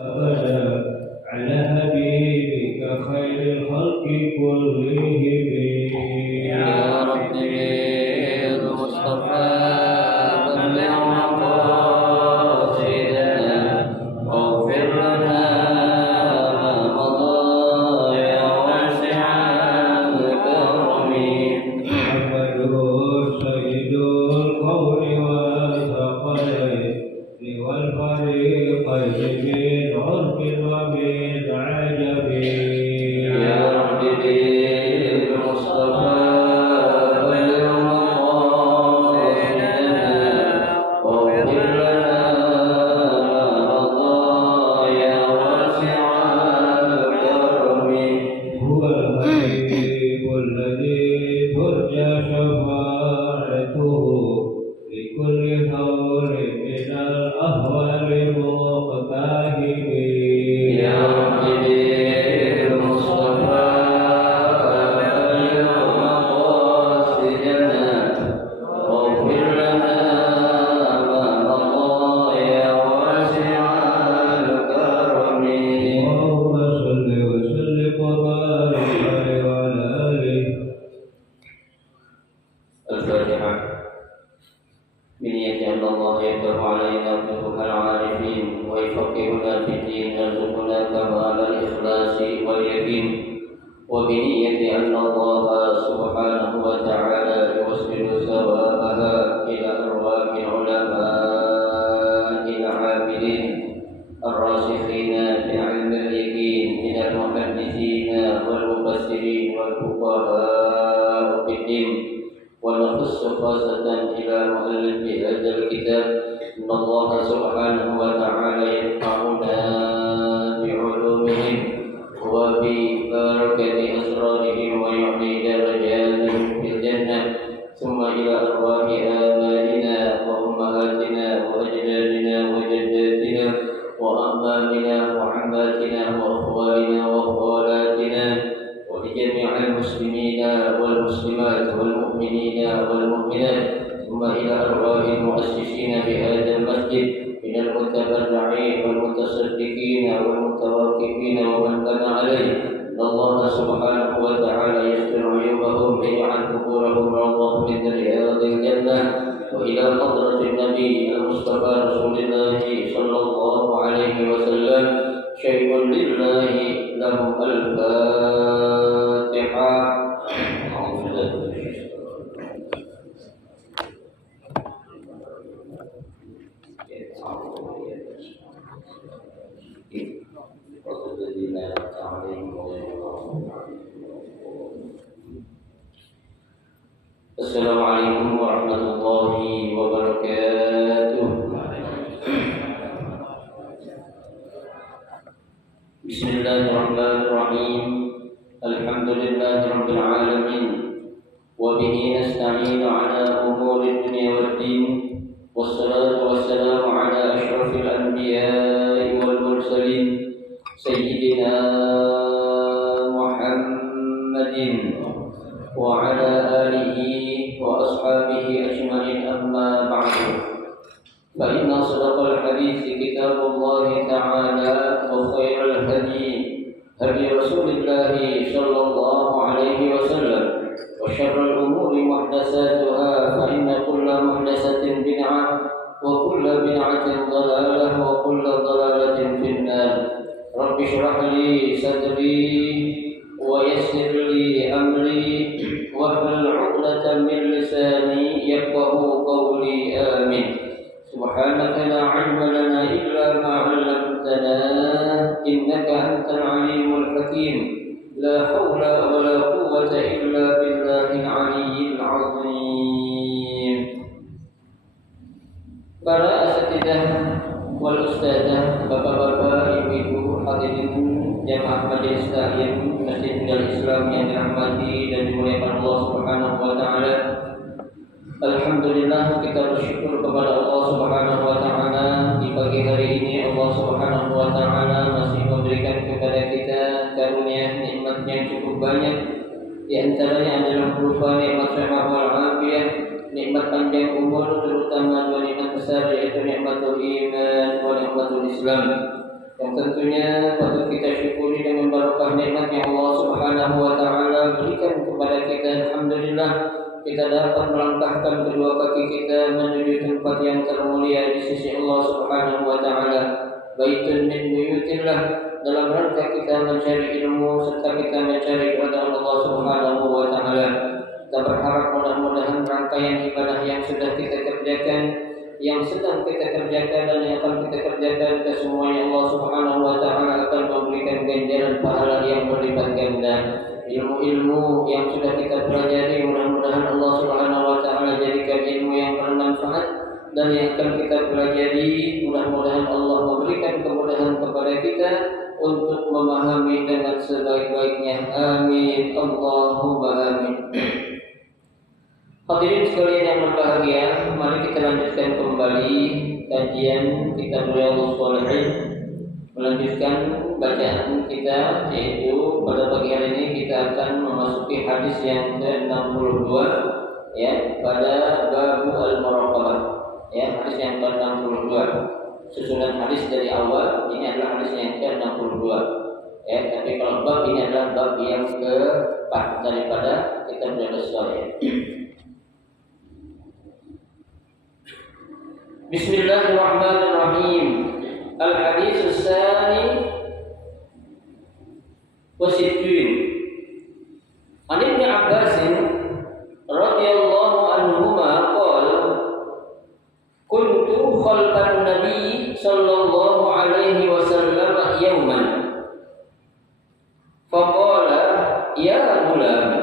أبدا على حبيبك خير الخلق كلهم يا رب بالمصطفى بلغ مقاصدنا واغفر لنا ما مضى يا واسع الكرم. محمد سيد القول والثقلين والفريقين من عرف ومن عجب. يا رب بالمصطفى بلغ مقاصدنا واغفر لنا ما مضى يا واسع الكرم. هو الحبيب الذي ترجى شفاعته لكل هول من الأهوال مقتهب. يا رب بالمصطفى بلغ مقاصدنا واغفر لنا ما مضى يا واسع الكرم. اللهم صل وسلم وبارك عليه وعلى آله. الفاتحة. بنية أن الله يفتح علينا فتوح العارفين ويفقهنا في الدين يرزقنا كمال الإخلاص واليقين، وبنية أن الله سبحانه وتعالى يوصل ثوابها إلى أرواح العلماء العاملين الراسخين في علم اليقين من المحدثين والمفسرين والفقهاء في الدين. ونخص خاصة إلى مؤلف هذا الكتاب إن الله سبحانه وتعالى ينفعنا بعلومهم وببركة أسرارهم ويعلي درجاتهم في الجنة. ثم إلى أرواح آبائنا وأمهاتنا وأجدادنا وجداتنا وأعمامنا وعماتنا وأخوالنا وأخوالاتنا ولجميع المسلمين والمسلمات والمؤمنين والمؤمنات. ثم إلى أرواح المؤسسين بهذا المسجد من المتبرعين والمتصدقين والمتواقفين ومن كان عليه. إن الله سبحانه وتعالى يستر عيوبهم ويجعل قبورهم روضة من رياض الجنة. وإلى حضرة النبي المصطفى رسول الله صلى الله عليه وسلم شيء لله لهم الفاتحة. Assalamualaikum warahmatullahi wabarakatuh. Bismillahirrahmanirrahim. Alhamdulillahi rabbil alamin. Wa bihi nasta'inu ala umuri dunya waddin. Wassalatu wassalamu ala asyrafil anbiya'i wal mursalin sayyidina Muhammadin wa ala alihi wa ashabihi ajma'in, amma ba'du. Fa inna sadaqal hadithi kitabullahi ta'ala wa khairal hadi hadi Rasulillahi sallallahu alaihi wasallam wa syarrul umuri muhdatsatuha fa inna kulla muhdatsatin bid'ah wa kulla bid'atin dhalalah wa kulla dhalalatin finnar. Rabbi shrah li sadri wa yassir li amri wahlul 'uqdatam min lisani yafqahu qawli. Amin. Subhanaka la 'ilma lana illa ma 'allamtana innaka antal 'alimul hakim. La haula wa la quwwata illa billahil 'aliyyil 'azim. Para asatidzah wal ustadzah, bapak-bapak, ibu-ibu, hadirin jamaah majelis taklim Masjid Islam yang dirahmati dan dimuliakan Allah Subhanahu wa taala. Alhamdulillah, kita bersyukur kepada Allah Subhanahu wa taala di pagi hari ini Allah Subhanahu wa taala masih memberikan kepada kita karunia nikmat yang cukup banyak. Di antaranya adalah berupa nikmat sehat wal afiyah, nikmat panjang umur, terutama dua nikmat besar yaitu nikmatul iman wa nikmatul Islam. yang tentunya patut kita syukuri dengan barokah nikmat yang Allah Subhanahu wa taala berikan kepada kita. Alhamdulillah kita dapat melangkahkan kedua kaki kita menuju tempat yang termulia di sisi Allah Subhanahu wa taala. Baitun min buyutillah, dalam rangka kita mencari ilmu serta kita mencari keridhaan Allah Subhanahu wa taala. Kita berharap mudah-mudahan rangkaian ibadah yang sudah kita kerjakan, yang sedang kita kerjakan dan yang akan kita kerjakan kesemuanya Allah Subhanahu wa taala akan memberikan ganjaran pahala yang berlipat ganda. Ilmu-ilmu yang sudah kita pelajari mudah-mudahan Allah Subhanahu wa taala jadikan ilmu yang bermanfaat, dan yang akan kita pelajari mudah-mudahan Allah memberikan kemudahan kepada kita untuk memahami dengan sebaik-baiknya. Amin Allahumma amin. Hadirin sekalian yang berbahagia, mari kita lanjutkan kembali kajian kitab Riyadhus Shalihin, melanjutkan bacaan kita, yaitu pada pagi hari ini kita akan memasuki hadis yang ke-62 ya, pada bab al-muraqabah ya, hadis yang ke-62. Susunan hadis dari awal ini adalah hadis yang ke-62 ya, tapi kalau bab ini adalah bab yang ke-4 daripada kitab Riyadhus Shalihin. Bismillahirrahmanirrahim. Al-hadits tsani wa sittun. An Ibnu Abbas radhiyallahu anhuma qala kuntu khalfan nabi sallallahu alaihi wasallam yawman faqala ya gulam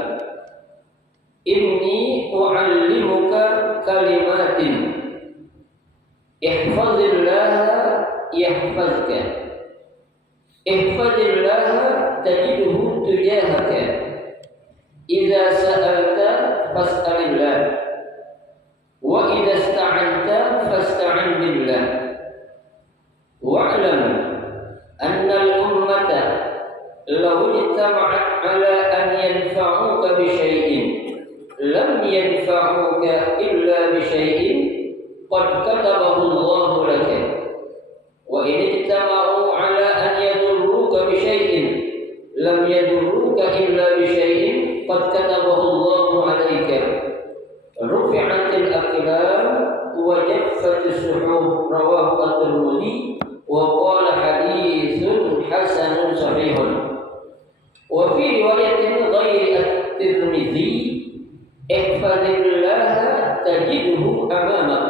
inni u'allimuka kalimatin ihfazillah yahfazka ihfazillah tajidhu tujahaka idza sa'alta fas'alillah wa idza ista'anta fasta'in billah wa'lam anna al-ummata law ittaba'at 'ala an yanfa'uka bi syai'in lam yanfa'uka illa bi syai'in qad katabahu Allah laka wa in ijtama'u 'ala an yadurruka bi syai'in lam yadurruka illa bi syai'in qad katabahu Allah 'alaika rufi'atil aqlam wa jaffatis suhuf rawahu at-Tirmidzi wa qala haditsun hasanun sahihun wa fi riwayatin ghairi at-Tirmidzi ihfazillah tajidhu amamak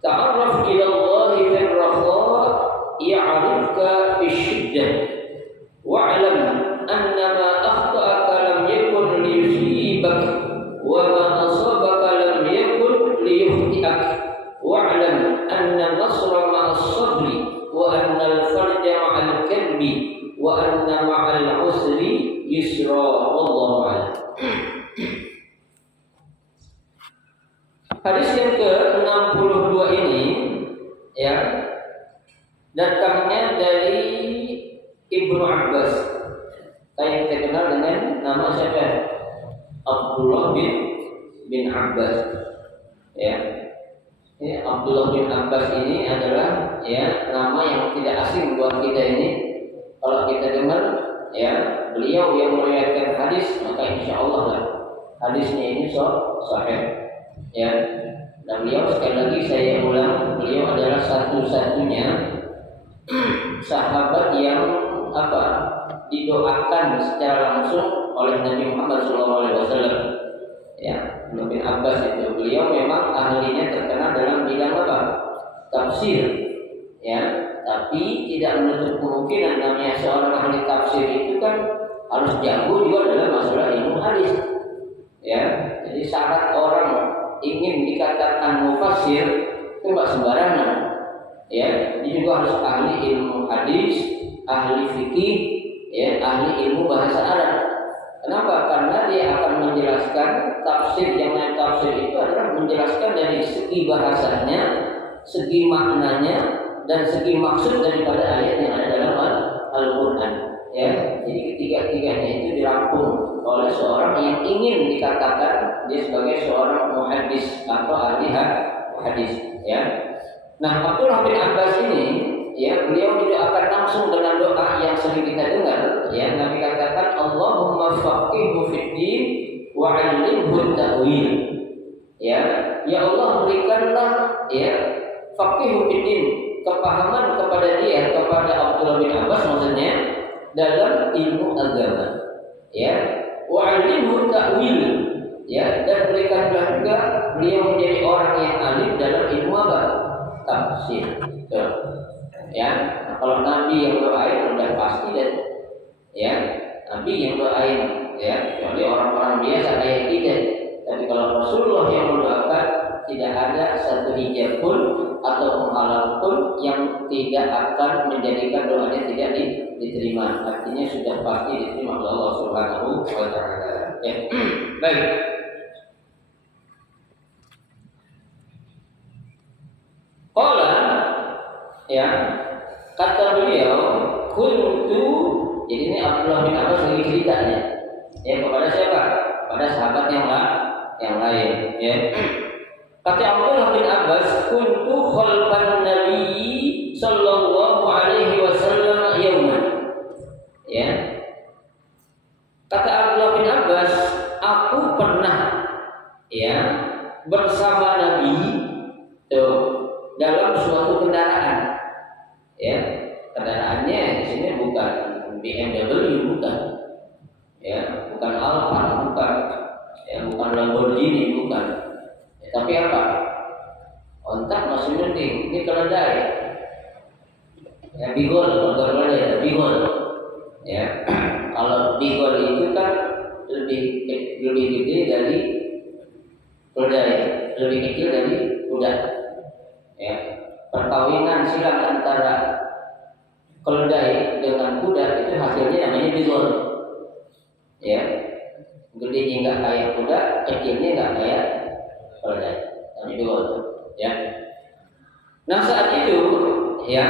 ta'arraf ila Allah fi ar-rakha ya'rifka fi shiddah wa'lam anna ma akhta'aka lam yakun liyusibak wa ma asabaka lam yakun liyukhti'ak wa'lam anna nasra ma'as sabri wa anna al-farja ma'al kadbi wa anna ma'al usri yusra wallahu a'lam. Hadis yang ke-62 ini ya, datangnya dari Ibnu Abbas, yang kita kenal dengan nama siapa? Abdullah bin Abbas ya. Ini Abdullah bin Abbas ini adalah ya nama yang tidak asing buat kita ini. Kalau kita dengar ya beliau yang meriwayatkan hadis, maka insya Allah lah hadisnya ini sahih ya. Dan beliau, sekali lagi saya ulang, beliau adalah satu-satunya sahabat yang didoakan secara langsung oleh Nabi Muhammad SAW ya. Bin Abbas itu beliau memang ahlinya terkenal dalam bidang tafsir ya, tapi tidak menutup kemungkinan namanya seorang ahli tafsir itu kan harus jago juga dalam masalah ilmu hadis ya. Jadi syarat orang ingin dikatakan mufassir itu enggak sembarangan ya. Dia juga harus ahli ilmu hadis, ahli fikih ya, ahli ilmu bahasa Arab. Kenapa? Karena dia akan menjelaskan tafsir. Yang tafsir itu adalah menjelaskan dari segi bahasanya, segi maknanya, dan segi maksud daripada ayat yang ada dalam Al-Quran ya. Jadi ketiga-tiganya itu dirangkum oleh seorang yang ingin dikatakan dia sebagai seorang muhaddis atau ahli hadis ya. Nah, Abdullah bin Abbas ini ya beliau didoakan langsung dengan doa yang sering kita dengar, ya Nabi katakan Allahumma faqihhu fid din wa 'allimhu ta'wil. Ya Allah berikanlah ya faqihhu fid din, kepahaman kepada dia, kepada Abdullah bin Abbas maksudnya dalam ilmu agama. Ya, wa 'allimhu ta'wil. Ya, dan berikanlah juga beliau menjadi orang yang alim dalam ilmu apa? Tafsir. Ya, nah, kalau Nabi yang doain sudah pasti dan ya Nabi yang doain ya kecuali orang-orang biasa kayak kita. Tapi kalau Rasulullah yang mendoakan tidak ada satu hijab pun atau penghalang pun yang tidak akan menjadikan doanya tidak diterima. Artinya sudah pasti diterima oleh Allah Subhanahu wa taala. Ya. Baik. Qala ya kata beliau kuntu, jadi ini Abdullah bin Abbas lagi ceritanya ya kepada siapa? Pada sahabat yang lain ya. Kata Abdullah bin Abbas kuntu khalfan Nabi sallallahu alaihi wasallam yauman. Ya. Kata Abdullah bin Abbas, aku pernah ya bersama Nabi tuh dalam suatu kendaraan. Ya, kendaraannya di sini bukan BMW, bukan. Ya, bukan Alfa, bukan. Ya, bukan Lamborghini, bukan. Ya, tapi apa? Ontak masih penting. Ini keledai. Ya, bigol, kalau ya, bigol. Ya, kalau bigol itu kan lebih gede dari keledai, lebih kecil dari kuda. Ya, perkawinan silang antara keledai dengan kuda itu hasilnya namanya bigol. Ya, gedenya nggak kayak kuda, kecilnya nggak kayak keledai, tapi bigol. Ya. Nah saat itu, ya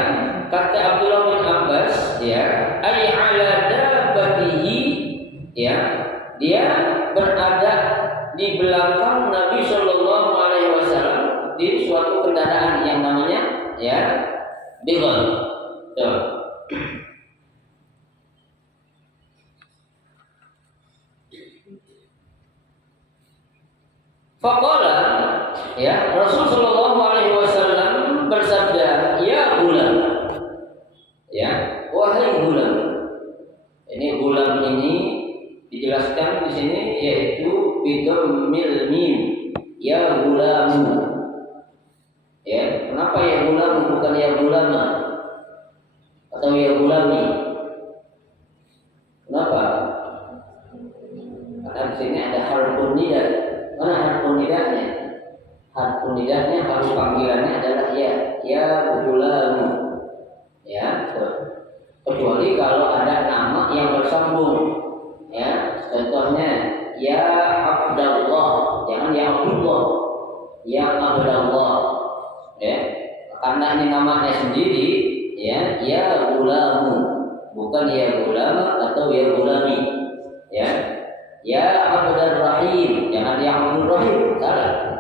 kata Abdullah bin Abbas, ya, ay ala dabbatihi, ya, dia berada di belakang Nabi Shallallahu Alaihi Wasallam di suatu kendaraan yang namanya ya bigol. Tuh. Faqala ya Rasul Shallallahu Alaihi Wasallam bersabda, ya gulam, ya wahai gulam. Ini gulam ini dijelaskan di sini yaitu bidammil mim, ya gulamu. Ya, kenapa ya gulam bukan ya gulama atau ya gulami? Kenapa? Karena di sini ada harfun nida. Mana harfun nidanya? Harfun nidanya, harf panggilannya adalah ya gulamu. Ya, kecuali kalau ada nama yang bersambung. Ya, contohnya ya Abdullah, jangan ya Abdullah, ya Abdullah. Ya, karena ini namanya sendiri, ya gulamu, bukan ya gulama atau ya gulami. Ya Abdur Rahim, jangan ya Abdur Rahim, salah.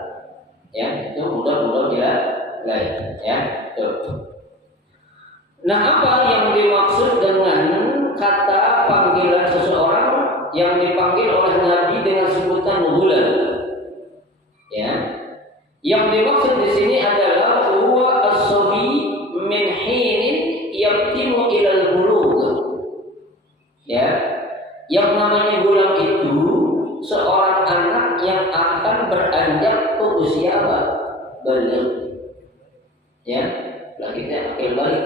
Ya, itu mudah-mudah bila lain. Ya, tuh. Nah, apa yang dimaksud dengan kata panggilan seseorang yang dipanggil oleh Nabi dengan sebutan gulam? Ya, yang dimaksud di sini adalah huwa as-sabi min hinin yaqtimu ilal bulugh. Ya, yang namanya gulam itu seorang anak yang akan beranjak ke usia apa? Baligh. Ya, lah kita akil balik.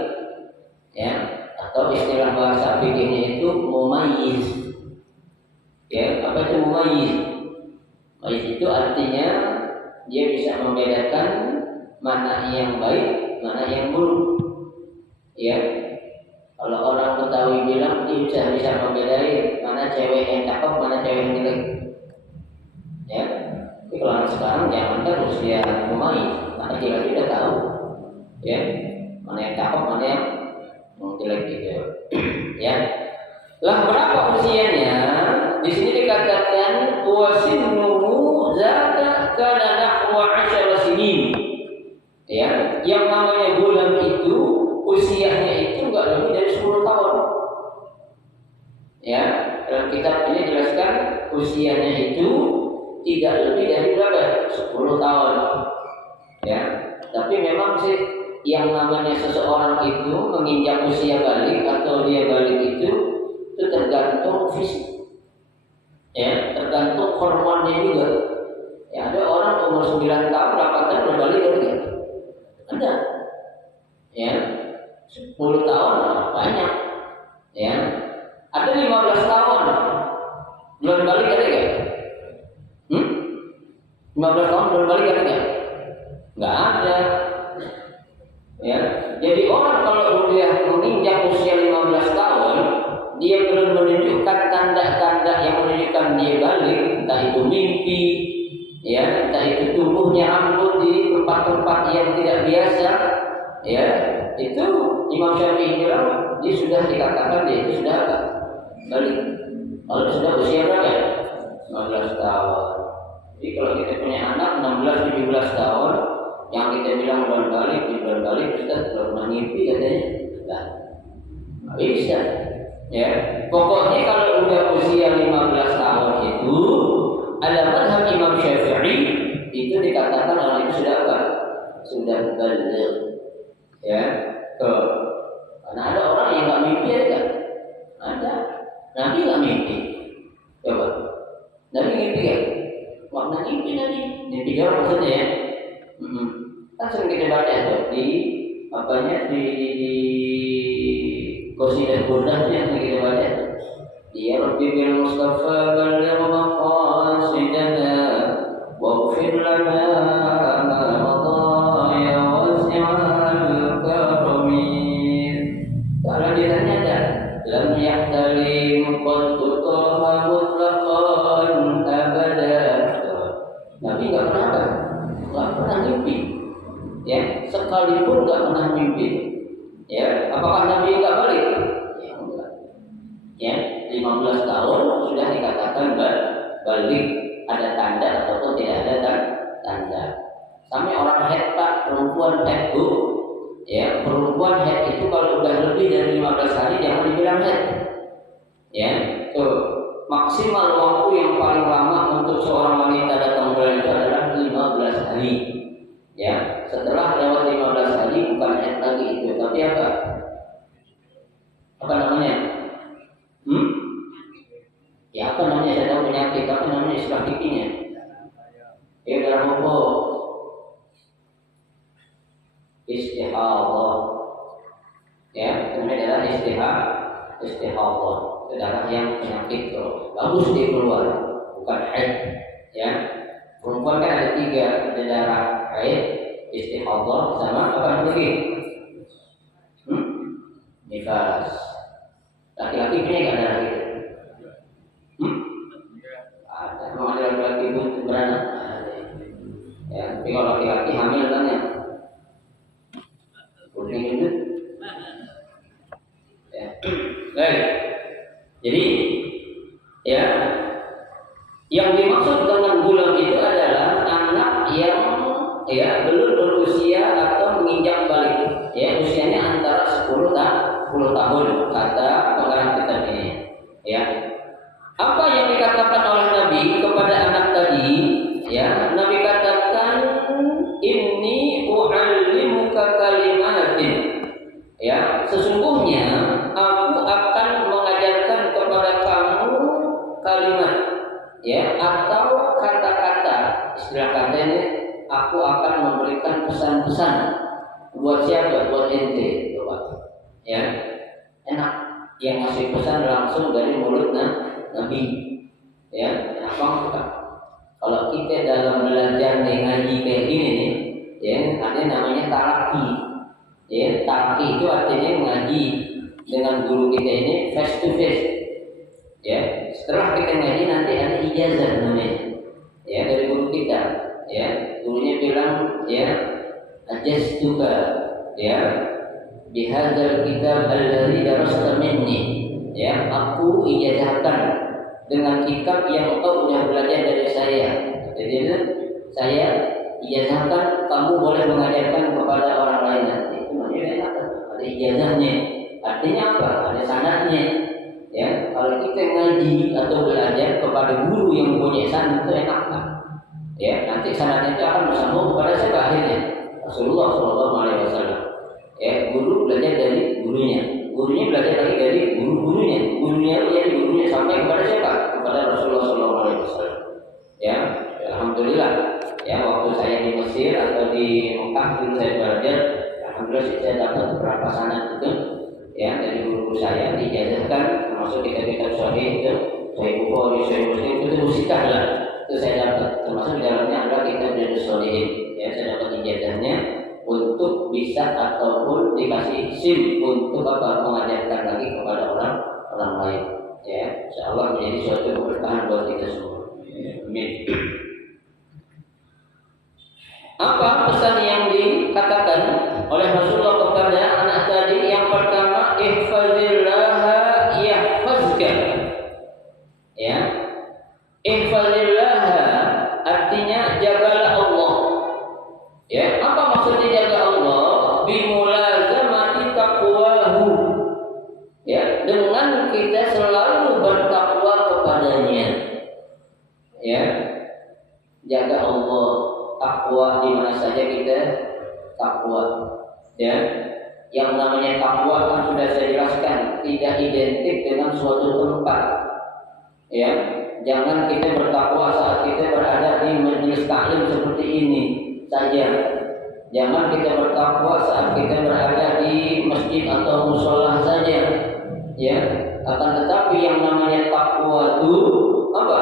Ya, atau istilah bahasa fikihnya itu mumayyiz. Ya, apa itu mumayyiz? Mumayyiz itu artinya dia bisa membedakan mana yang baik, mana yang buruk. Ya, kalau orang Betawi bilang dia bisa membedai mana cewek yang cakep, mana cewek yang jelek. Ya, tapi kalau anak sekarang jangankan usia mumayyiz, anak jelek juga tahu. Ya, mana yang cakep, mana yang jelek gitu. Ya, lah berapa usianya? Di sini dikatakan wasinnuhu zaka kana nahwa 10 sinin. Ya, yang namanya gulam itu usianya itu nggak lebih dari 10 tahun. Ya, dalam kitab ini jelaskan usianya itu tidak lebih dari berapa? 10 tahun. Ya, tapi memang sih yang namanya seseorang itu menginjak usia balik atau dia balik itu tergantung fisik. Ya, tergantung hormonnya juga. Ya, ada orang umur 9 tahun, 8 tahun udah balik kan? Ada. Ya, 10 tahun banyak. Ya, ada 15 tahun belum balik ada nggak? 15 tahun belum balik ada nggak? Nggak ada. Ya, jadi orang kalau dia menginjak usia 15 tahun, dia belum menunjukkan tanda-tanda yang menunjukkan dia balik, entah itu mimpi, ya, entah itu tumbuhnya rambut di tempat-tempat yang tidak biasa, ya, itu Imam Syafi'i bilang dia sudah dikatakan dia itu sudah balik. Kalau sudah usia berapa? 15 tahun. Jadi kalau kita punya anak 16-17 tahun, yang kita bilang bulan balik, kita belum pernah ngimpi katanya, nggak bisa. Ya, pokoknya kalau udah usia 15 tahun itu, ada mazhab Imam Syafi'i itu dikatakan orang itu sudah apa? Sudah balik. Ya, karena ada orang yang nggak mimpi ada. Ada. Nabi nggak mimpi. Coba. Nabi mimpi kan? Makna mimpi Nabi. Mimpi dia maksudnya ya. Kan sering kita baca tuh di apanya di Qasidah Burdah yang sering kita baca. Ya Rabbi bil Mustafa balligh maqasidana waghfir lana ma madha ya wasi'al karamin. Kalau ditanya ada lam yahtalim qad tutaha mutlaqan abada. Nabi nggak pernah mimpi. Ya, sekalipun nggak pernah mimpi. Ya, apakah Nabi nggak balik? Ya, enggak. Ya, 15 tahun sudah dikatakan balik, ada tanda ataupun tidak ada tanda. Sampai orang head pak, perempuan head bu. Ya, perempuan head itu kalau udah lebih dari 15 hari jangan dibilang head. Ya, tuh maksimal waktu yang paling lama untuk seorang wanita datang bulan itu adalah 15 hari. Ya, setelah lewat 15 hari bukan head lagi itu, tapi apa? Apa namanya? Ya apa namanya? Saya tahu penyakit, apa namanya istilah kipinya? Ya dalam apa? Istihadah. Ya, namanya adalah istihadah. Darah yang penyakit tuh. Bagus dia keluar, bukan haid. Ya, perempuan kan ada 3, ada darah haid, istihadah, sama apa lagi? Nifas. Laki-laki punya nggak darah gitu? Ada. Memang ada laki-laki itu beranak. Ya, tapi kalau laki-laki hamil kan ya. Kuning itu. Ya. Baik. Jadi, ya, yang dimaksud dengan bulan itu adalah anak yang ya belum berusia atau menginjak balik. Ya, usianya antara 10 tahun kata pengarang kitab ini. Ya, apa yang dikatakan oleh Nabi kepada anak tadi? Ya, Nabi katakan inni u'allimuka kalimatin. Ya, sesungguhnya aku akan mengajarkan kepada kamu kalimat, ya, atau kata-kata. Istilah kata ini, aku akan memberikan pesan-pesan. Buat siapa? Buat ente, coba. Ya, enak. Yang ngasih pesan langsung dari mulut Nabi. Ya, apa? Kalau kita dalam belajar ngaji kayak gini nih, ya, ada namanya talaki. Ya, talaki itu artinya ngaji dengan guru kita ini face to face. Ya, setelah kita ngaji nanti ada ijazah namanya. Ya, dari guru kita. Ya, gurunya bilang, ya, ajaztuka, ya, bihadzal kitab alladzi darasta minni. Ya, aku ijazahkan dengan kitab yang engkau sudah belajar dari saya. Jadi saya ijazahkan kamu boleh mengajarkan kepada orang lain nanti. Itu namanya ada ijazahnya. Artinya apa? Ada sanadnya. Ya, kalau kita ngaji atau belajar kepada guru yang mempunyai sanad itu enak kan? Ya, nanti sanadnya itu akan bersambung kepada siapa akhirnya? Rasulullah Shallallahu Alaihi Wasallam. Ya, guru belajar dari gurunya, gurunya belajar lagi dari guru-gurunya, gurunya jadi gurunya sampai kepada siapa? Kepada Rasulullah Shallallahu Alaihi Wasallam. Ya, alhamdulillah. Ya, waktu saya di Mesir atau di Mekah dulu saya belajar, alhamdulillah saya dapat beberapa sanad itu. Ya, dari guru saya diijazahkan termasuk kitab-kitab sahih itu, Sahih Bukhari, Sahih Muslim itu musikah lah. Itu saya dapat, termasuk di dalamnya ada kitab dari Sholihin. Ya, saya dapat ijazahnya untuk bisa ataupun dikasih SIM untuk apa mengajarkan lagi kepada orang lain. Ya, insyaallah menjadi suatu keberkahan buat kita semua. Amin. Apa pesan yang dikatakan oleh Rasulullah kepada anak tadi? Yang pertama, ihfazillaha yahfazka. Ya, ihfazillaha artinya jagalah Allah. Ya, apa maksudnya jaga Allah? Bimulazamati taqwahu. Ya, dengan kita selalu bertakwa kepadanya. Ya, jaga Allah, takwa di mana saja kita takwa. Ya, yang namanya takwa kan sudah saya jelaskan tidak identik dengan suatu tempat. Ya, jangan kita bertakwa saat kita berada di majelis taklim seperti ini saja. Jangan kita bertakwa saat kita berada di masjid atau mushola saja. Ya, akan tetapi yang namanya takwa itu apa?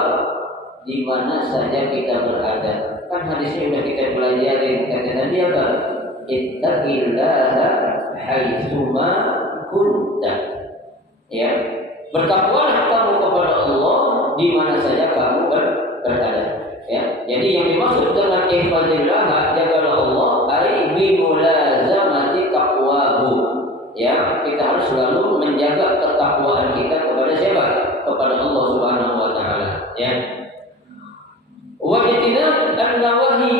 Di mana saja kita berada. Kan hadisnya sudah kita pelajari. Kata Nabi apa? Ittaqillaha haitsuma kunta. Ya, bertakwalah kamu kepada Allah di mana saja kamu berada. Ya, jadi yang dimaksud dengan ihfazillah jagalah Allah ai bimulazamati taqwahu. Ya, kita harus selalu menjaga ketakwaan kita kepada siapa? Kepada Allah Subhanahu wa taala. Ya. Wajtinab an-nawahi,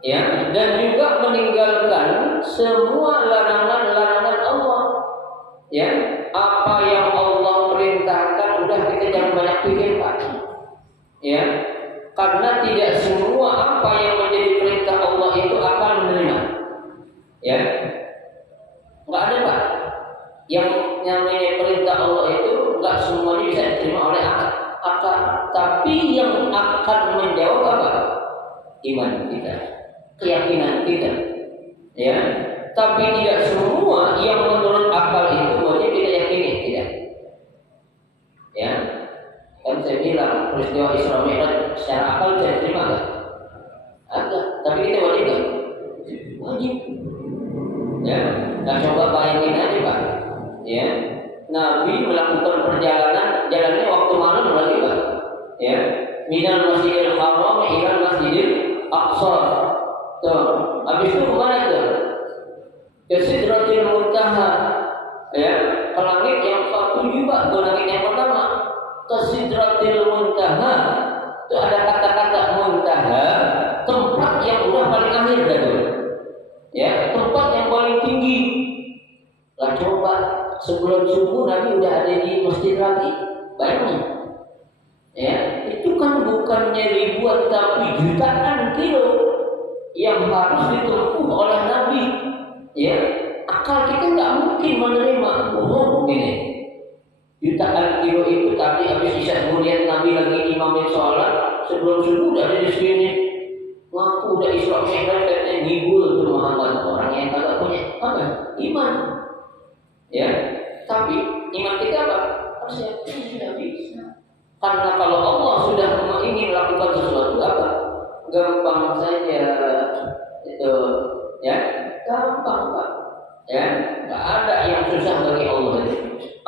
ya, dan juga meninggalkan semua larangan-larangan Allah. Ya, apa yang Allah perintahkan udah kita jangan banyak pikir, Pak. Ya, karena tidak semua apa yang menjadi perintah Allah itu akan menerima. Ya, nggak ada, Pak. Yang namanya perintah Allah itu nggak semuanya bisa diterima oleh akal. Tapi yang akan menjawab apa? Iman kita, keyakinan kita. Ya, tapi tidak semua yang menurut akal itu wajib kita yakini, tidak. Ya, kan saya bilang peristiwa Isra Mi'raj secara akal saya terima nggak? Ada, tapi kita wajib nggak? Wajib. Ya, nah coba bayangin aja, Pak. Ya, Nabi melakukan perjalanan, jalannya waktu malam lagi, Pak. Ya, minal Masjidil Haram ila Masjidil Aqsa. Tuh, habis itu kemana tuh? Ke Sidratil Muntaha. Ya, ke langit yang ke-7, Pak, ke langit yang pertama. Ke Sidratil Muntaha. Itu ada kata-kata muntaha, tempat yang udah paling akhir dah. Ya, tempat yang paling tinggi. Lah coba sebelum subuh Nabi udah ada di masjid lagi. Bayangin. Ya, itu kan bukannya ribuan tapi jutaan kilo yang harus ditempuh oleh Nabi. Ya, akal kita nggak mungkin menerima. Oh, begini. Jutaan kilo itu tadi habis isya kemudian Nabi lagi imamin sholat sebelum subuh udah ada di sini. Ngaku udah Isra Mi'raj katanya ngibul tuh Muhammad, orang yang kagak punya apa? Iman. Ya, tapi iman kita apa? Harus yakin sudah bisa. Karena kalau Allah sudah ingin melakukan sesuatu apa? Gampang saja itu, ya, gampang, Pak. Ya, nggak ada yang susah bagi Allah itu.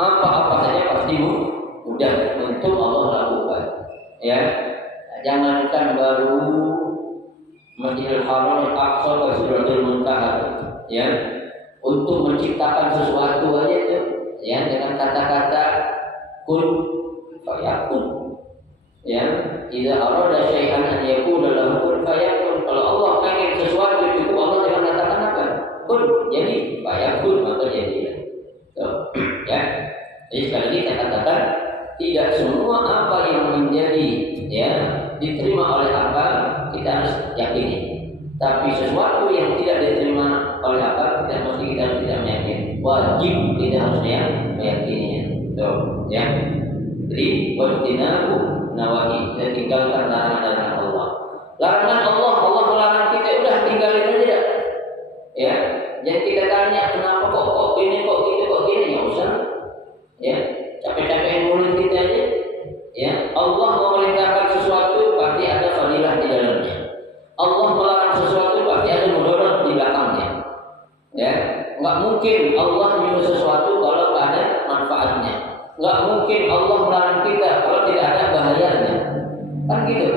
Apa-apa saja pasti mudah untuk Allah lakukan. Ya, jangankan baru Masjidil Haram Al-Aqsa ke Sidratul Muntaha, ya, untuk menciptakan sesuatu aja itu, ya, dengan kata-kata kun fayakun. Ya, idza arada syai'an an yakuna lahu kun fayakun. Kalau Allah pengen sesuatu cukup Allah dengan katakan apa? kun jadi, fayakun maka jadilah. Ya. Jadi sekali lagi saya katakan tidak semua apa yang menjadi ya diterima oleh akal kita harus yakini. Tapi sesuatu yang tidak diterima oleh akal kita harus tidak meyakini. Wajib kita harus meyakininya. Ya. Jadi wajtinabu nawahi, kita tinggalkan larangan Allah. Larangan Allah melarang kita udah tinggalin aja. Ya. Jangan kita tanya kenapa kok ini kok gitu kok gini, enggak usah. Ya. Capek-capekin mulut kita aja. Ya. Allah memerintahkan sesuatu pasti ada fadilah di dalamnya. Allah melarang sesuatu pasti ada mudarat di belakangnya. Ya. Enggak mungkin Allah menyuruh sesuatu kalau tidak ada manfaatnya. Enggak mungkin Allah melarang kita kalau tidak ada bahayanya. Kan gitu.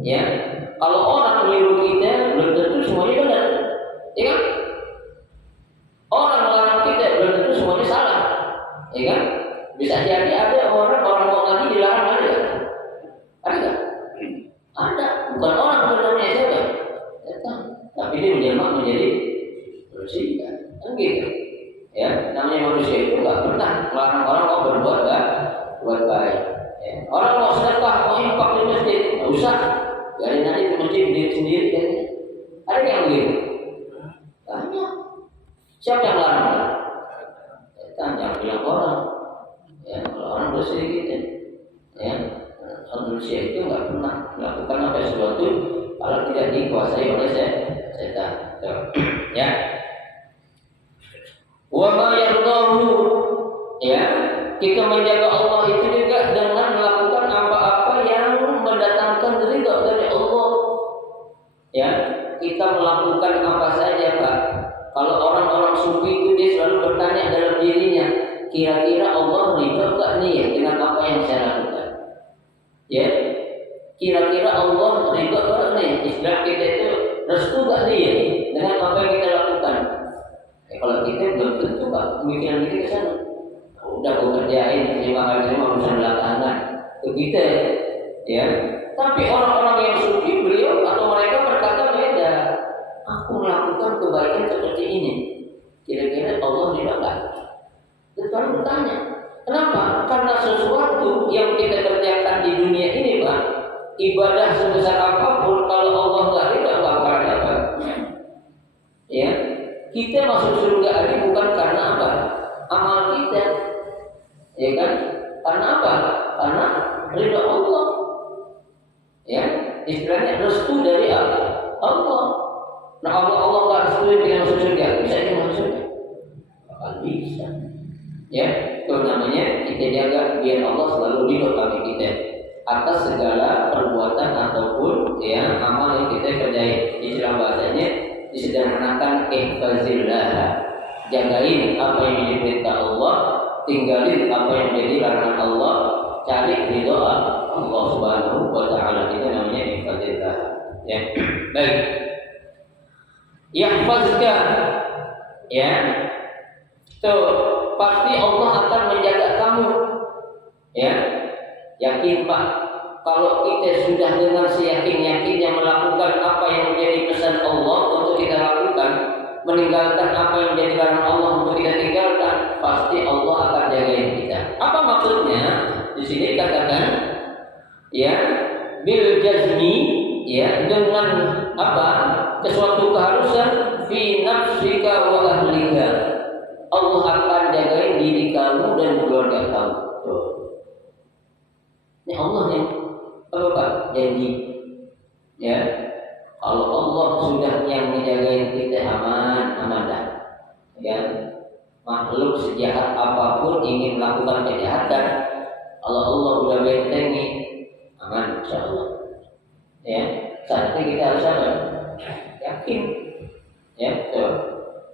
Ya. Kalau orang menyuruh kita belum tentu semuanya benar. Ya kan? Orang melarang kita belum tentu semuanya salah. Ya kan? Bisa jadi ada orang mau ngaji dilarang ada. Ada enggak? Ada. Bukan orang sebenarnya siapa? Tapi dia menjelma menjadi manusia. Kan gitu. Ya, namanya manusia itu enggak pernah melarang orang mau berbuat baik. Ya. Orang mau sedekah, mau infak di masjid, enggak usah. Biarin nanti ke masjid diri sendiri kan. Ada yang begitu? Banyak. Siapa yang larang? Yang bilang orang. Ya, kalau orang bersih gitu. Ya, manusia itu enggak pernah melakukan apa sesuatu kalau tidak dikuasai oleh setan. Ya. Wa ma yardahu, ya, kita menjaga Allah itu juga dengan melakukan apa-apa yang mendatangkan ridha dari Allah. Ya, kita melakukan apa saja, Pak. Kalau orang-orang sufi itu dia selalu bertanya dalam dirinya, kira-kira Allah ridha enggak nih ya dengan apa yang saya lakukan? Ya. Kira-kira Allah ridha enggak nih? Istilah kita itu restu enggak nih ya dengan apa yang kita lakukan? Kalau kita belum tentu Pak, pemikiran kita ke sana. Udah gue kerjain, terima urusan belakangan. Itu kita, ya. Tapi orang-orang yang sufi beliau atau mereka berkata beda. Aku melakukan kebaikan seperti ini. Kira-kira Allah tidak enggak? Terus bertanya, kenapa? Karena sesuatu yang kita kerjakan di dunia ini, Pak, ibadah sebesar apapun kalau Allah enggak ridha enggak akan dapat. Ya. Kita masuk surga ini bukan karena apa? Amal kita. Ya kan? Karena apa? Karena ridha Allah. Ya, istilahnya restu dari Allah. Nah, Allah enggak restu kita masuk surga. Bisa kita masuk surga? Bakal bisa. Ya, itu namanya kita jaga biar Allah selalu ridha kami kita atas segala perbuatan ataupun ya amal yang kita kerjain. Istilah bahasanya disederhanakan ihfazillah, jagain apa yang diperintah Allah, tinggalin apa yang menjadi larangan Allah, cari ridha Allah Subhanahu wa taala. Itu namanya ihfazillah. Ya. Baik. Yahfazka, ya. Tuh, pasti Allah akan menjaga kamu. Ya. Yakin Pak, kalau kita sudah dengan seyakin-yakinnya melakukan apa yang menjadi pesan Allah untuk kita lakukan, meninggalkan apa yang menjadi larangan Allah untuk kita tinggalkan, pasti Allah akan jagain kita. Apa maksudnya? Di sini dikatakan, ya, bil jazmi, ya, dengan apa? Sesuatu keharusan fi nafsika wa ahlika. Allah akan jagain diri kamu dan keluarga kamu. Tuh. Ini Allah nih. Apa Pak? Janji. Ya. Kalau Allah sudah yang menjagain kita aman dah. Ya. Makhluk sejahat apapun ingin melakukan kejahatan, kalau Allah sudah bentengi, aman insyaallah. Ya. Saatnya kita harus apa? Yakin. Ya, betul.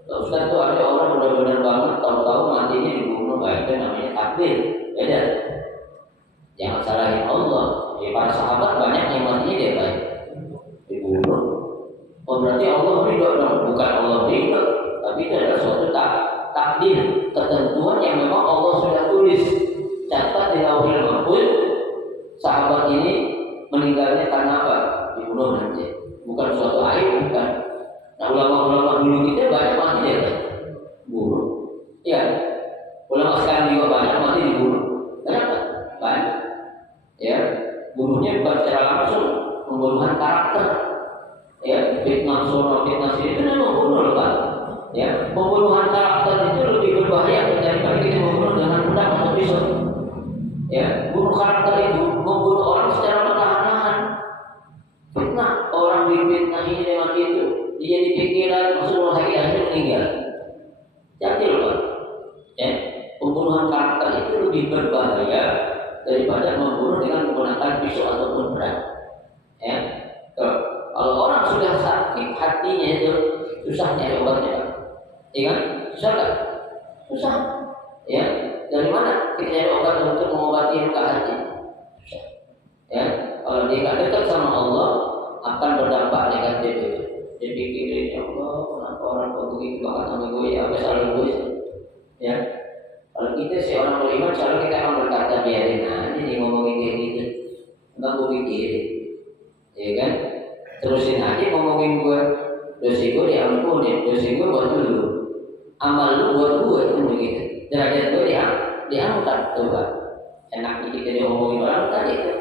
Ustaz tuh ada orang benar-benar banget tahu-tahu matinya dibunuh, itu namanya takdir. Beda. Jangan salahin Allah. Ya, para sahabat banyak yang matinya dia baik dibunuh. Oh berarti Allah ridho dong? Bukan Allah ridho, tapi itu adalah suatu takdir, ketentuan yang memang Allah sudah tulis. Catat di Lauhul Mahfuz, sahabat ini meninggalnya karena apa? Dibunuh nanti. Bukan suatu aib, bukan. Nah ulama-ulama dulu kita banyak mati dia baik. bunuhnya bukan secara langsung, pembunuhan karakter. Ya, fitnah sono, fitnah sini itu memang bunuh kan? Ya, pembunuhan karakter itu lebih berbahaya daripada kita membunuh dengan pedang atau pisau. Ya, bunuh karakter itu membunuh orang secara perlahan-lahan. Fitnah, orang difitnah ini dengan itu, dia dipikiran masuk rumah sakit akhirnya meninggal. Jadi loh, ya, pembunuhan karakter itu lebih berbahaya daripada membunuh dengan menggunakan pisau ataupun pedang. Ya, kalau orang sudah sakit hatinya itu susah nyari obatnya, iya kan? Susah kan? Susah. Ya, dari mana kita nyari obat untuk mengobati luka hati? Susah. Ya, kalau dia nggak dekat sama Allah akan berdampak negatif itu. Dia pikirin, ya Allah, kenapa orang kok begitu banget sama gue? Apa salah gue? Ya, kalau kita seorang beriman, selalu kita akan berkata biarin aja dia ngomongin kayak gitu, nggak gue pikirin, ya kan? Terusin aja ngomongin gue, dosa gue diampunin, dosa gue buat dulu, amal lu buat gue itu begitu, derajat gue diangkat, coba. Enaknya kita diomongin orang tadi itu,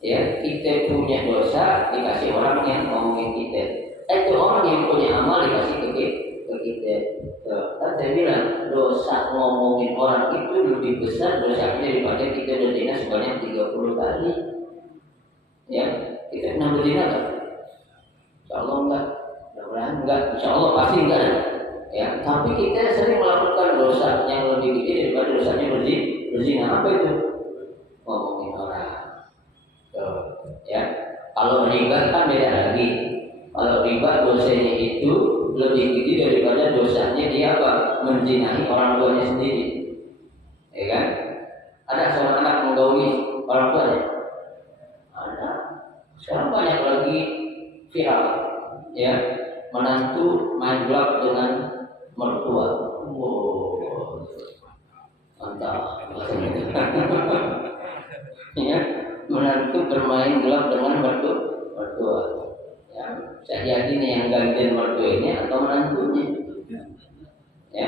ya kita punya dosa dikasih orang yang ngomongin kita, itu orang yang punya amal dikasih ke kita. Kan saya bilang dosa ngomongin orang itu lebih besar dosanya daripada kita berzina sebanyak 30 kali. Ya, kita pernah berzina kan? Insyaallah enggak, mudah-mudahan enggak, insyaallah pasti enggak. Ya, tapi kita sering melakukan dosa yang lebih gede daripada dosanya berzina. Apa itu? Ngomongin orang. Ya, kalau riba kan beda lagi. Kalau riba dosanya itu lebih gede daripada dosanya dia apa? Menzinahi orang tuanya sendiri. Ya kan? Ada seorang anak menggauli orang tuanya. Ada. Sekarang banyak lagi viral, ya, menantu main gelap dengan mertua. Wow, mantap. Ya, menantu bermain gelap dengan mertua. Ya, bisa jadi nih yang gantian mertua ini atau menantunya. Ya,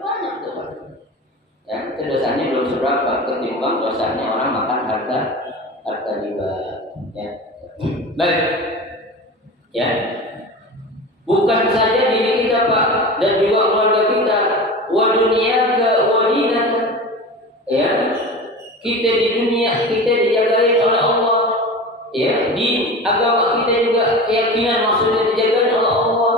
banyak tuh. Ya, itu dosanya belum seberapa ketimbang dosanya orang makan harta riba. Ya, baik. Ya, bukan saja diri kita Pak, dan juga keluarga kita, wa dunyaka wa dinaka. Ya, kita di dunia kita dijagain oleh Allah. Ya, di agama kita juga keyakinan maksudnya dijagain oleh Allah.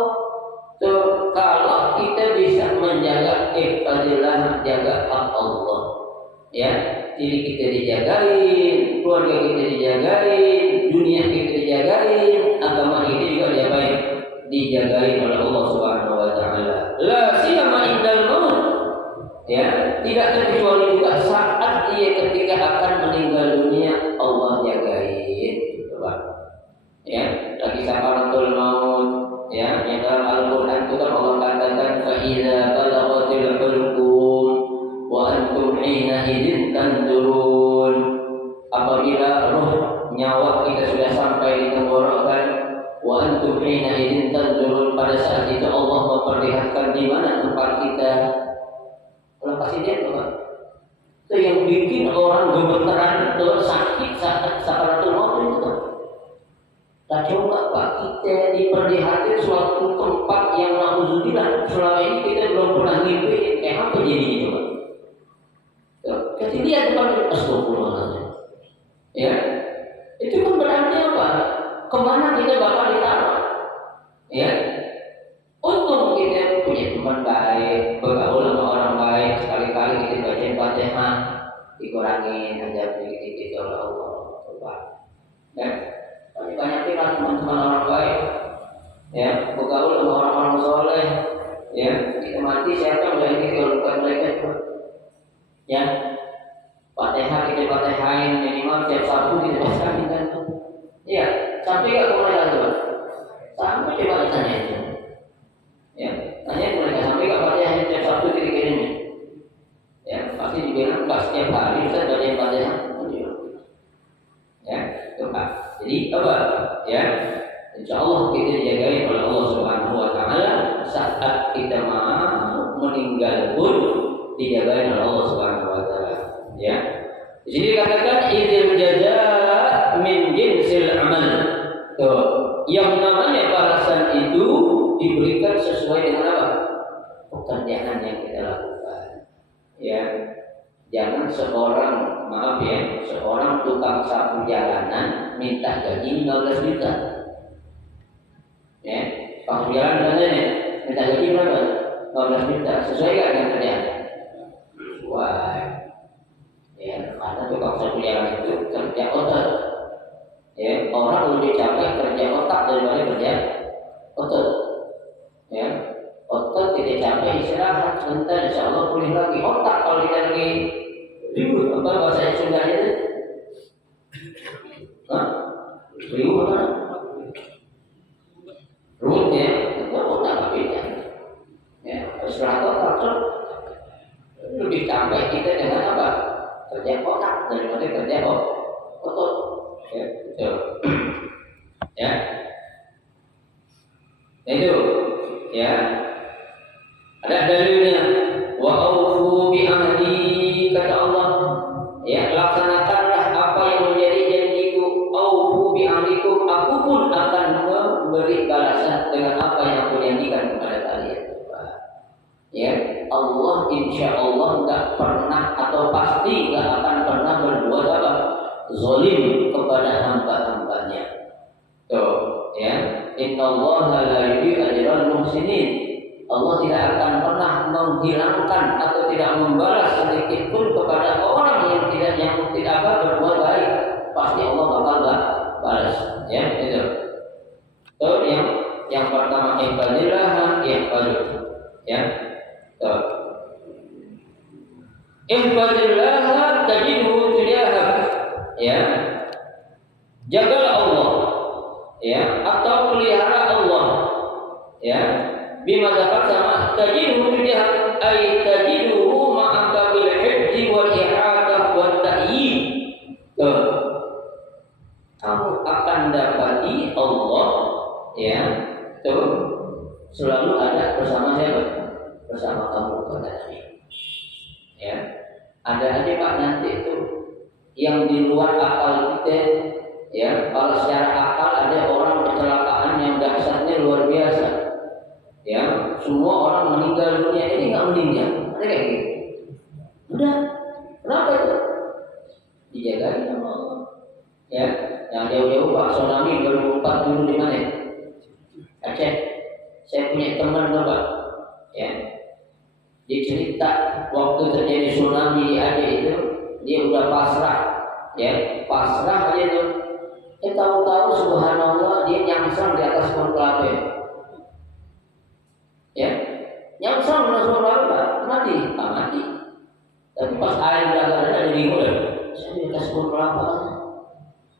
So, kalau kita bisa menjaga ifadillah, jaga hak Allah. Ya, diri kita dijagain, keluarga kita dijagain, dunia kita dijagain, agama kita juga dijagain oleh Allah Subhanahu wa taala. La siyama indal maut. Ya, tidak terkecuali juga saat dia ketika akan meninggal dunia Allah jagain. Coba. Ya, lagi sakaratul maut, ya, yang dalam Al-Qur'an itu kan Allah katakan fa idza balaghatil hulqum wa antum hina idzin tanzurun. Apabila roh nyawa kita sudah sampai di tenggorokan, wa antum hina idzin tanzurun, pada saat itu Allah memperlihatkan di mana tempat kita. Kalau kasih dia Pak, itu yang bikin orang gemetaran atau sakit saat sakaratul maut itu. Nah, coba Pak, kita diperlihatkan suatu tempat yang na'udzubillah selama ini kita belum pernah ngimpi, kayak apa jadi gitu Pak? Kita lihat depan astagfirullahaladzim. Ya, itu kan berarti apa? Kemana kita bakal ditaruh? Ya, untung kita punya teman baik, bergaul sama orang baik, sekali-kali kita baca Fatihah, dikurangin aja sedikit oleh Allah. Coba, ya, banyak teman-teman orang baik, ya, bergaul sama orang-orang soleh, ya, kita mati siapa yang ini kalau bukan mereka itu, ya, Fatihah kita Fatihain minimal tiap Sabtu kita bacain kan, ya, sampai nggak ke mereka tuh, sampai coba tanya itu. Ya, tanya mereka sampai nggak Fatihah tiap Sabtu kita kirimnya. Ya, pasti dibilang nggak setiap hari saya bacain Fatihah. Ya, coba. Jadi coba, ya, insya Allah kita dijagain oleh Allah Subhanahu Wa Taala. Saat kita mau meninggal pun dijagain oleh Allah Subhanahu Wa Taala. Ya, di sini dikatakan idzil jaza min jinsil amal. Tuh, yang namanya balasan itu diberikan sesuai dengan apa? Pekerjaan yang kita lakukan. Ya, jangan seorang tukang sapu jalanan minta gaji 15 juta. Ya, tukang jalanan minta gaji berapa? 15 juta. Sesuai nggak dengan kerjaan? Sesuai. Ya, karena tukang sapu jalanan itu kerja otot. Ya, orang lebih capek kerja otak daripada kerja otot. Ya, otot kita capek istirahat sebentar, insya Allah pulih lagi. Otak kalau kita lagi ribut, apa bahasa Sundanya itu? Ribut apa? Ribut ya, itu otak apa beda? Ya, istirahat otak lebih capek kita dengan apa? Kerja otak daripada kerja otot. Ya, betul. Ya, itu ya. Ada dalilnya. Wa aufu bi ahdi, kata Allah. Ya, laksanakanlah apa yang menjadi janjiku. Aufu bi ahdikum, aku pun akan memberi balasan dengan apa yang aku janjikan kepada kalian. Ya, Allah insya Allah enggak pernah atau pasti enggak akan pernah berbuat apa? Zalim kepada hamba-hambanya. Tuh, ya. Innallaha la yudhi'u ajral muhsinin. Allah tidak akan pernah menghilangkan atau tidak membalas sedikit pun kepada orang yang tidak berbuat baik. Pasti Allah bakal balas. Ya, itu. Tuh, yang pertama ihfazillah yahfazuk. Ya. Tuh. Ihfazillah tajidhu tujahak. Ya. Jagalah Allah. Ya, atau pelihara Allah. Ya. Bima dapat sama tajiduhu tujahak, ay tajiduhu ma'aka bil hifzi wal i'adah wat ta'yid. Kamu akan dapati Allah, ya, tuh selalu ada bersama siapa? Bersama kamu, kata Nabi. Ya, ada aja Pak nanti itu yang di luar akal kita. Ya, kalau secara akal ada orang kecelakaan yang dahsyatnya luar biasa. Ya, semua orang meninggal dunia, ini nggak meninggal, ada kayak gitu. Udah, kenapa itu? Dijagain sama Allah. Ya, yang jauh-jauh Pak tsunami 2004 dulu di mana? Aceh. Saya punya teman Pak. Ya, dia cerita waktu terjadi tsunami di Aceh itu, dia udah pasrah. Ya, pasrah aja tuh. Tahu-tahu subhanallah dia nyangsang di atas pohon kelapa. Ya, nyangsang langsung mati, mati. Tapi pas air berada ada bingung deh. Saya di atas pohon kelapa.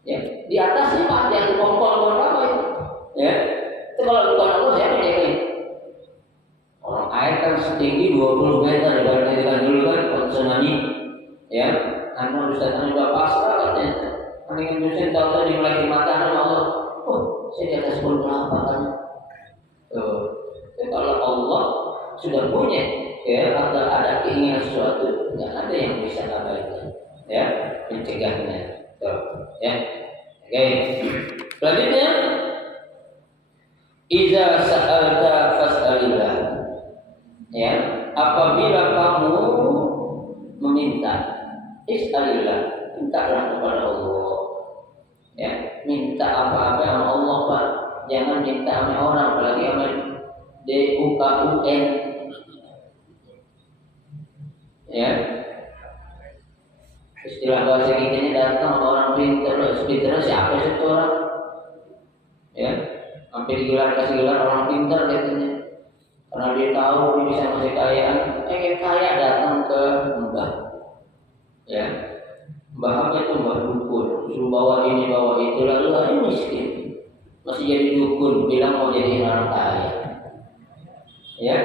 Ya, di atasnya Pak, di atas pohon kelapa itu. Ya, itu kalau bukan aku siapa yang jagain? Orang air kan setinggi 20 meter dibandingkan dulu kan tsunami. Ya, karena Ustaz udah pasrah katanya. Mendingan dosen tahu dimulai dimatakan Allah. Oh, saya di atas pohon kelapa kan. Kalau Allah sudah punya, ya, atau ada keinginan sesuatu, nggak ada yang bisa abaikan, ya, mencegahnya. Ya, oke. Selanjutnya, iza sa'alta fas'alillah. Ya, apabila kamu meminta, is'alillah, mintalah kepada Allah. Ya, minta apa-apa sama Allah Pak, jangan minta sama orang, apalagi sama DUKUN. Ya, istilah bahasa kita ini datang orang pintar, siapa sih itu orang? Ya, hampir kasih gelar orang pintar katanya, karena dia tahu dia bisa ngasih kekayaan. Kaya datang ke Mbah. Ya, Mbah apa itu? Mbah dukun, suruh bawa ini bawa itu, lalu miskin masih jadi dukun, bilang mau jadi orang kaya. Ya,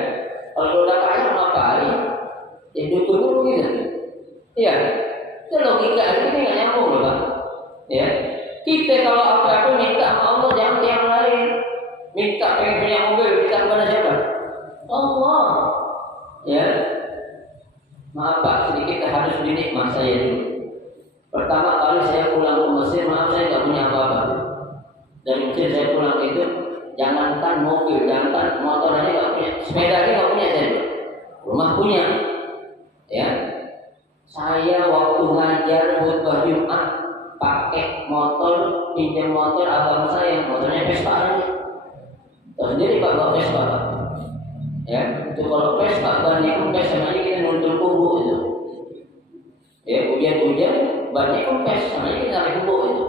kalau udah kaya ngapain? Ya dukun itu begitu. Ya, itu logika ini nggak nyambung loh Pak. Ya, kita kalau apa-apa minta sama Allah, jangan ke yang lain. Minta pengen punya mobil, minta kepada siapa? Allah. Ya, maaf Pak, sedikit harus dinikmat saya dulu. Pertama kali saya pulang ke Mesir, maaf saya nggak saya pulang itu, jangankan mobil, jangankan motor aja nggak punya, sepeda aja nggak punya saya. Rumah punya, ya. Saya waktu ngajar khutbah Jumat pakai motor, pinjam motor abang saya, motornya Vespa aja. Tahu sendiri Pak bawa Vespa, ya. Itu kalau Vespa bannya kempes sama aja kita nuntun kubu itu. Ya, hujan-hujan bannya kempes sama aja kita naik kubu itu.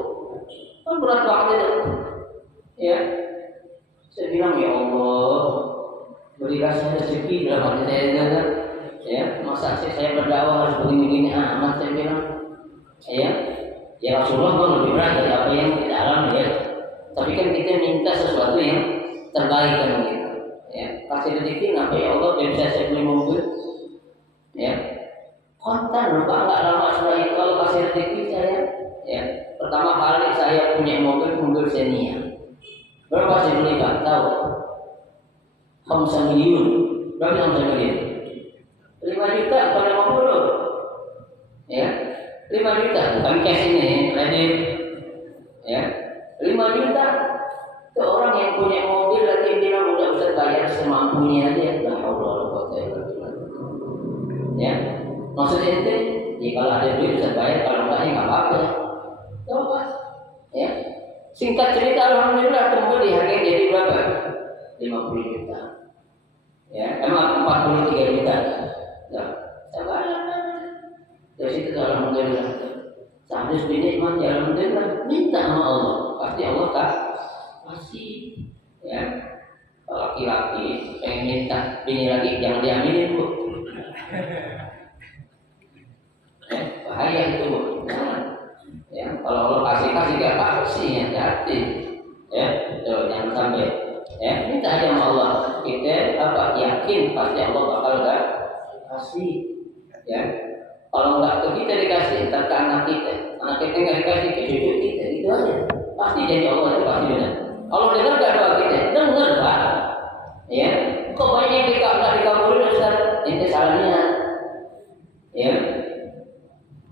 Kan berat banget itu. Ya. Saya bilang ya Allah, berilah saya rezeki dalam hati saya kan. Ya, masa sih saya berdakwah harus begini-begini amat saya bilang. Ya Rasulullah pun lebih berat dari apa yang kita alami ya. Tapi kan kita minta sesuatu yang terbaik kan gitu. Ya, kasih rezeki apa ya Allah biar saya beli mobil. Ya, kontan lupa nggak lama setelah itu kalau kasih rezeki saya. Ya, pertama kali saya punya mobil Xenia. Berapa saya beli Pak? Tahu? 5 miliar. Berapa 5 miliar? 5 juta pada 50. Ya, 5 juta bukan cash ini, kredit. Ya, 5 juta. Itu orang yang punya mobil lagi bilang udah bisa bayar semampunya aja. La haula wala quwwata illa billah. Ya, maksudnya itu, ya kalau ada duit bisa bayar, kalau enggak ya nggak apa-apa. Coba, ya. Singkat cerita, alhamdulillah mobil dihargai jadi berapa? 50 juta. Ya, emang 43 juta. Nah, sabar. Dari situ alhamdulillah. Sehabis dinikmati alhamdulillah, minta sama Allah, pasti Allah kasih. Ya, kalau laki-laki pengen minta bini lagi jangan diaminin Bu. Ya, bahaya itu Bu. Ya, kalau Allah kasih gak kasih hati-hati. Ya, tuh, jangan sampai. Ya, minta aja sama Allah. Kita yakin pasti Allah bakal kasih. Ya, kalau nggak ke kita dikasih, ntar ke anak kita nggak dikasih ke cucu kita, itu aja. Pasti janji Allah itu pasti benar. Allah dengar gak doa kita? Dengar Pak. Ya, kok banyak yang nggak dikabulin Ustaz? Itu salahnya. Ya,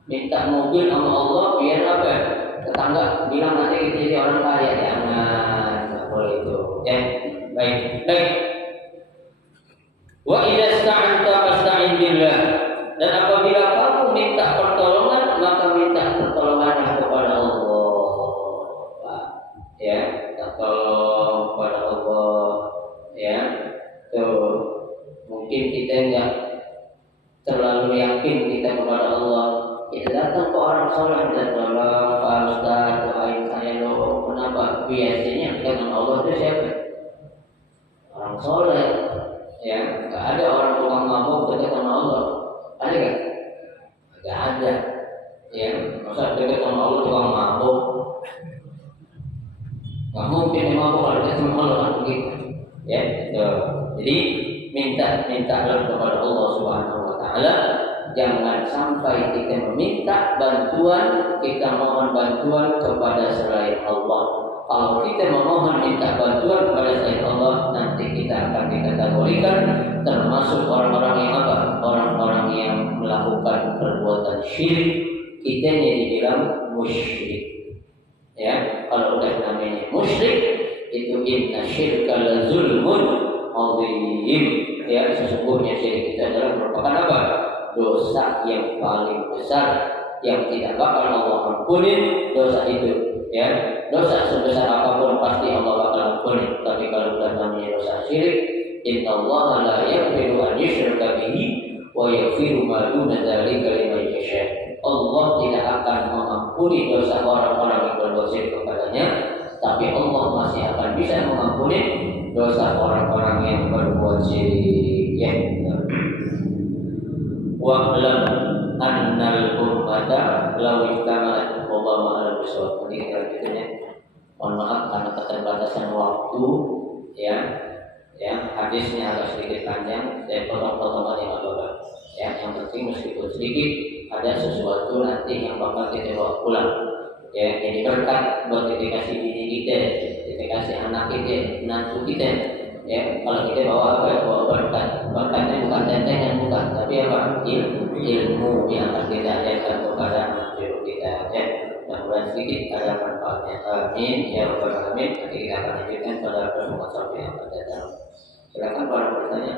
minta mobil sama Allah biar apa? Tetangga bilang nanti kita jadi orang kaya, jangan, nggak boleh itu. Ya, baik. Wa idza sta'anta fasta'in billah. Dan apabila kamu minta pertolongan, maka minta pertolonganlah kepada Allah. Pak. Ya, tolong kepada Allah. Ya, tuh mungkin kita enggak terlalu yakin kita kepada Allah. Kita datang ke orang soleh dan tolong Pak Ustaz, doain saya loh. Kenapa? Biasanya kita dengan Allah itu siapa? Orang soleh. Ya, nggak ada orang tukang mabuk dekat sama Allah. Ada nggak? Nggak ada. Ya, masa dekat sama Allah tukang mabuk? Nggak mungkin yang mabuk kalau dekat sama Allah kan begitu. Ya, gitu. Jadi mintalah kepada Allah Subhanahu Wa Taala. Jangan sampai kita meminta bantuan, kita mohon bantuan kepada selain Allah. Kalau kita memohon minta bantuan kepada selain Allah, nanti kita akan dikategorikan termasuk orang-orang yang apa? Orang-orang yang melakukan perbuatan syirik. Kitanya dibilang musyrik. Ya, kalau udah namanya musyrik, itu inna syirka la zulmun azim. Ya, sesungguhnya syirik itu adalah merupakan apa? Dosa yang paling besar yang tidak bakal Allah ampuni dosa itu. Ya, dosa sebesar apapun pasti Allah bakal ampuni. Tapi kalau sudah namanya dosa syirik, innallaha la yaghfiru an yushraka bihi wa yaghfiru ma duna dzalika liman yasha. Allah tidak akan mengampuni dosa orang-orang yang berbuat syirik kepadanya, tapi Allah masih akan bisa mengampuni dosa orang-orang yang berbuat syirik. Ya. Wa'lam annal ummata law ijtama'at Allahumma ala bisawab. Ini kira-kiranya. Mohon maaf karena keterbatasan waktu. Ya, hadisnya agak sedikit panjang. Saya potong-potong aja nggak apa-apa. Ya, yang penting meskipun sedikit ada sesuatu nanti yang bakal kita bawa pulang. Ya, jadi berkat buat kita kasih bini kita, kita kasih anak kita, menantu kita. Ya, kalau kita bawa apa? Bawa berkat. Berkatnya bukan tentengan, bukan, tapi apa? Ilmu yang akan kita ajarkan kepada anak cucu kita. Ya, mudah-mudahan sedikit ada manfaatnya. Amin ya rabbal alamin. Nanti kita akan lanjutkan pada pertemuan yang akan datang. Silakan para bertanya.